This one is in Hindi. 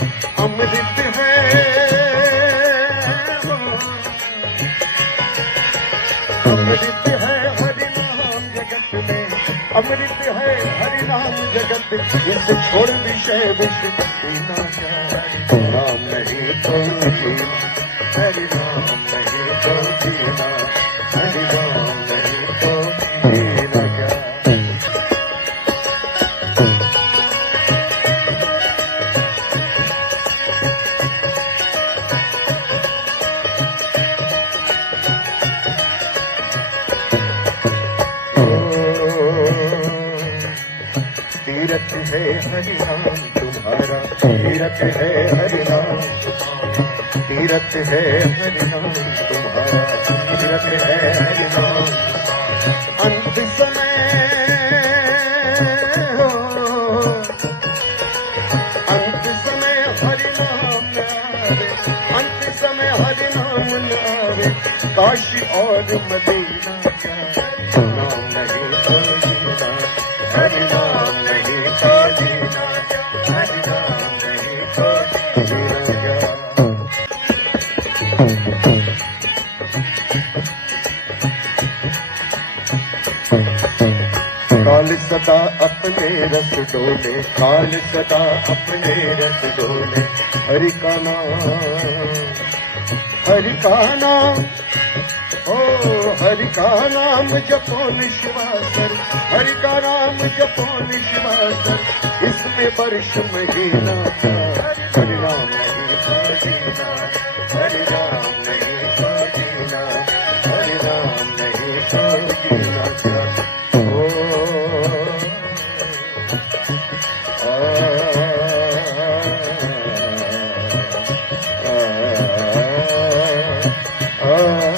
अमृत है अमृत है हरि नाम जगत में, अमृत है हरि नाम जगत, इसे छोड़ विषय विष पीना क्या। नाम नहीं तो जीना, हरि नाम नहीं तो जीना, हरि नाम नहीं तो जीना क्या। तीरथ है हरि नाम तुम्हारा, तीरथ है हरि नाम, तीरथ है हरि नाम तुम्हारा, तीरथ है हरि नाम। अंत समय हो, अंत समय हरि नाम न आवे, अंत समय हरि नाम न आवे, काशी और मदीना क्या। नाम नहीं तो जीना, हरि नाम नहीं तो जीना, हरि नाम नहीं तो जीना क्या। काल सदा अपने रस डोले, काल सदा अपने रस डोले, हरि का नाम, हरि का नाम, ओ हरि का नाम जपो निश्वासर, हरि का नाम जपो निश्वासर, इसमें वर्ष महीना हरि नाम नहीं तो जीना, हरि नाम नहीं तो जीना, हरि नाम नहीं तो जीना क्या। ओ आ